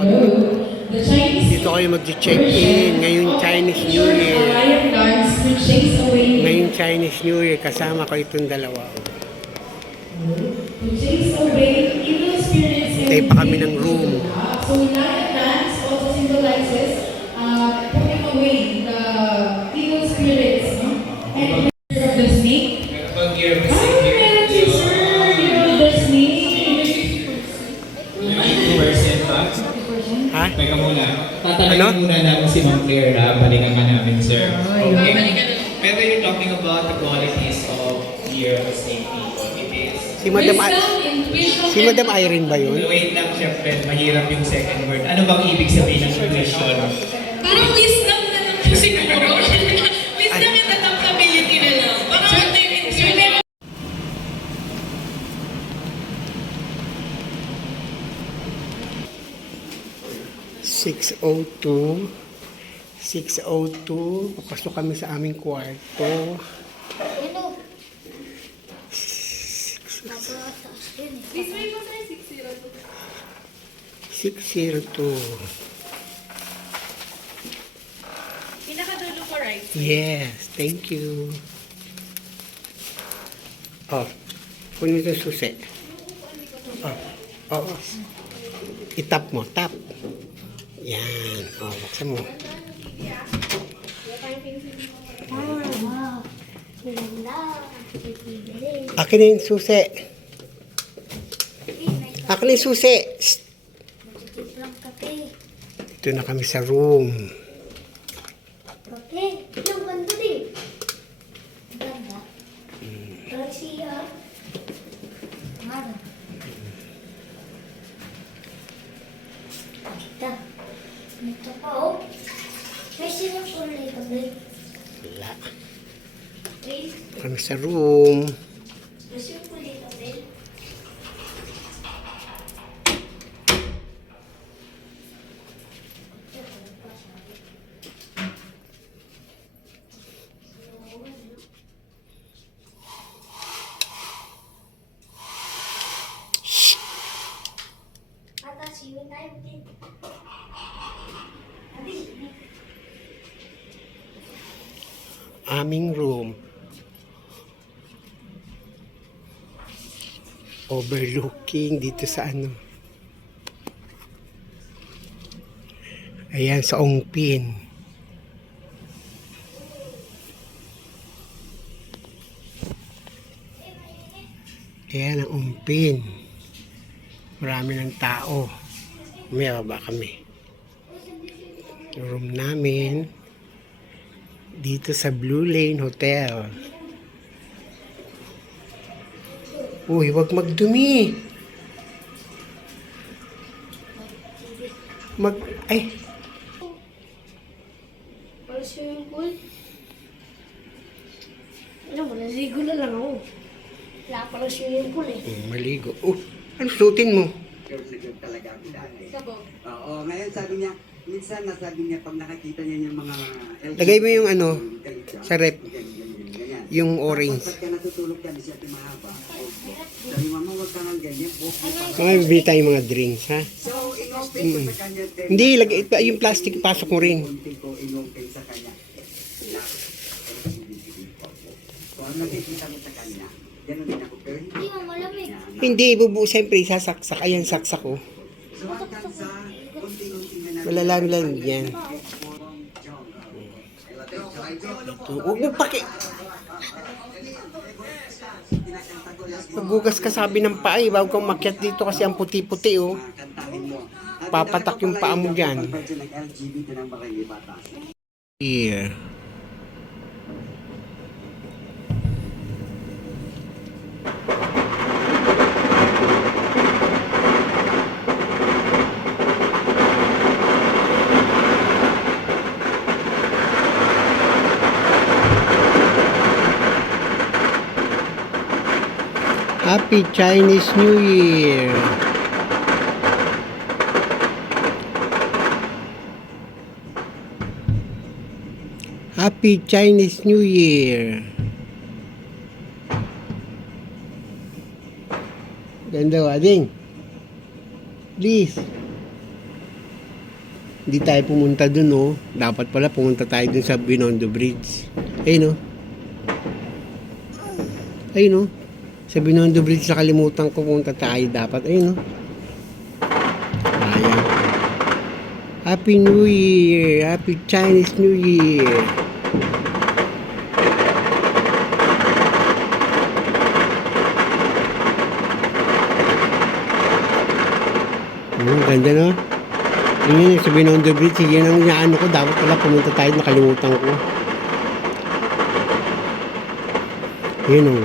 Hello. The Chinese Dito kayo mag-check-in ngayong Chinese New Year. Lion guards to chase away Ngayong Chinese New Year, kasama ko itong dalawa. evil spirits and Hintay pa kami ng room. So lion dance also symbolizes putting away the evil spirits, no? And of the snake. Meron si Sir, the snake. Ha? Teka muna. Ano? Tatanungin muna namin si Ma'am Claire, balikan ka namin, sir. Okay. Pero you're talking about the qualities of year of snake people. It is... Si Madam Irene ba yun? Wait lang, syempre, mahirap yung second word. Ano bang ibig sabihin ng question? Parang wisdom na lang po siguro. Wisdom and adaptability na lang. Parang ano yung 6:02. 6:02. Papasok kami sa aming kwarto. Ano? 6:02. pinakadulo ko, right? Yes, thank you. Oh, kunin ito susi. Oh. Itap mo, tap. Yan. Oh, buksan mo. Wow. Ganda. Akin na yung susi. Akin na yung susi. Shh. Magtitiplang kape. Ito na kami sa room. Kape. Yung ganda din. Ganda. Pero siya. Ano? Ito. Ito pa oh. May sinong kulay kape. Wala. Please. Kami sa room. May sinong kulay kape. Ata, siwin tayo din. Adi. Aming room. Overlooking dito sa ano. Ayan, sa Ongpin. Ayan ang Ongpin. Marami ng tao. May baba kami. Yung room namin dito sa Blue Lane Hotel. Uy, wag magdumi. Ay, Para swimming pool? Ano mo, naligo na lang ako. Wala pa lang swimming pool eh. maligo. Ano suotin mo? Secure talaga ako dati. Sabog. Oo, ngayon sabi niya, minsan nasabi niya pag nakakita niya yung mga Lagay mo yung ano, galit siya. sa rep. Ganyan. Yung orange. Tapos pagka natutulog ka, di siya mahaba. Sabi, mama, huwag ka ng ganyan. Buhok mo pa. Mga bibili tayong mga drinks, ha? So, in-open ko sa kanya. Hindi, lagay, yung plastic, pasok mo rin. Unti ko in-open sa kanya. So, ang nakikita mo sa kanya, gano'n din ako. Pero Hindi mo malamig. Hindi, siyempre, sasaksak. Ayan, saksak ko. so, hanggang sa unti-unti na Malalam-lam yan. Huwag mo paki... Maghugas ka sabi ng paa, eh. Huwag kang makyat dito kasi ang puti-puti, oh. Papatak yung paa mo dyan. Here. Happy Chinese New Year! Happy Chinese New Year! Ganda, Wading. Please. Hindi tayo pumunta dun, oh. Dapat pala pumunta tayo dun sa Binondo Bridge. Ayun, oh. Ayun, oh. Sa Binondo Bridge, nakalimutan ko pumunta tayo dapat. Ayun, oh. Ayan. Happy New Year! Happy Chinese New Year! Ganda, no? Yun yun, sa Binondo Bridge, yun ang inaano ko. Dapat pala pumunta tayo, nakalimutan ko. Yun, oh.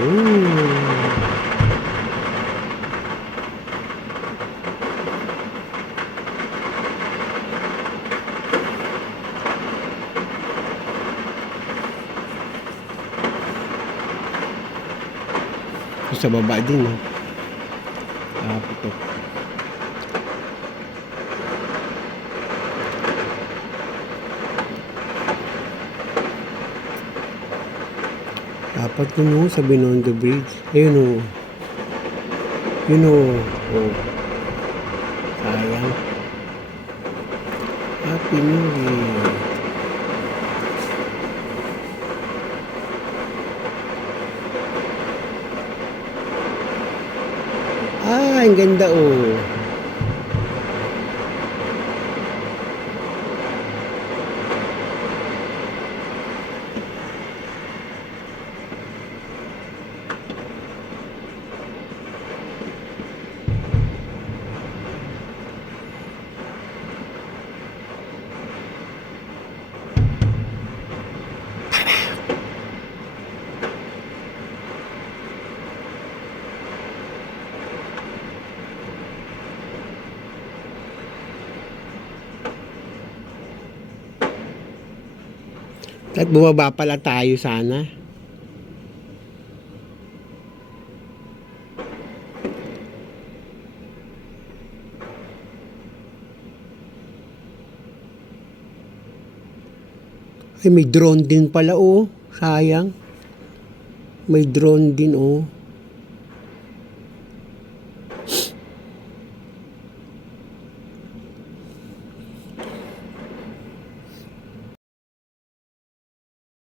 Sa baba din, no? Putok. Dapat yun, oh, sa Binondo Bridge. Ayun, oh. Yun, oh. Oh. Sayang. Happy New Year. Ang ganda, oh. At bumaba pala tayo sana. Ay, may drone din pala, oh. Sayang. May drone din, oh.